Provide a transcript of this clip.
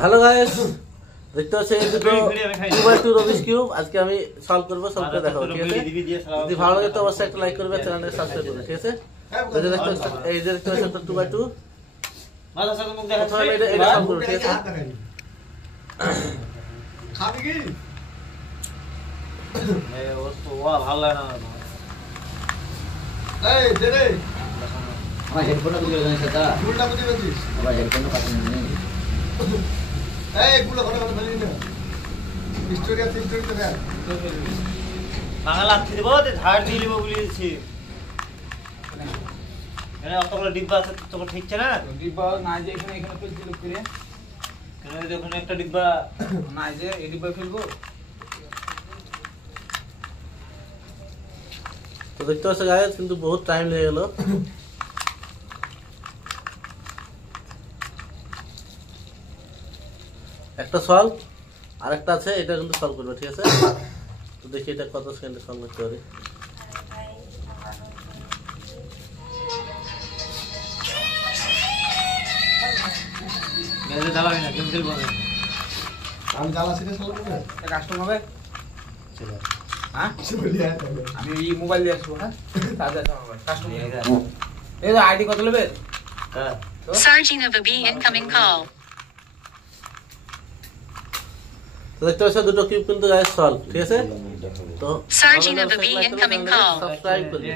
Hello guys, দেখতে পাচ্ছেন এই দুটো 2x2 রবিস কিউব আজকে আমি সলভ করব, সলভ করে দেখাবো। ঠিক আছে, যদি ভালো লাগে তো অবশ্যই একটা লাইক করবে, চ্যানেলটাকে সাবস্ক্রাইব করবে। ঠিক আছে, যদি দেখতে এই যে দেখতে পাচ্ছেন 2x2 মাথা সাথে মুখ দেখা তাহলে এটা সলভ করব। ঠিক আছে, খাবি কি এই ও তো ভালো লাগে না। এই দে রে আমার হেডফোনটা বুঝে গেছেন সেটা গুলটা বুঝে গেছিস আবার হেডফোনটা পাচ্ছেন না এই গুলো ঘরে ঘরে ফেলি না স্টোরি আছে স্টোরি তো দেখ বাংলা লাগতে দেবো তে ধার দিয়ে নেবো বলেছি। এখানে অতগুলো ডিব্বা আছে তো ঠিক আছে না? ডিব্বা না যে এখানে ফেলছিল করে কেন এই ওখানে একটা ডিব্বা না যে এই ডিব্বা ফেলবো। তো দেখতে পাচ্ছেন গাইস, কিন্তু বহুত টাইম লেগে গেল। একটা সলভ আর একটা আছে, এটা কিন্তু সলভ করবে। ঠিক আছে, তো দেখি এটা কত সেকেন্ডে সলভ করতে পারি। মেরে দাঁড়াবি না, গেম খেলবো আমি। আমি জ্বালা শিখে চলো না কাস্টম হবে চলো হ্যাঁ বলিয়া আমি এই মোবাইল দিয়ে আসবো। হ্যাঁ তাজা হবে কাস্টম এই আইডি কত নেবে? হ্যাঁ, Searching of a B incoming call. তো দেখতে পাচ্ছেন দুটো কিউব কিন্তু গাইস সলভ। ঠিক আছে, তো Searching of a B incoming call. Subscribe করবে।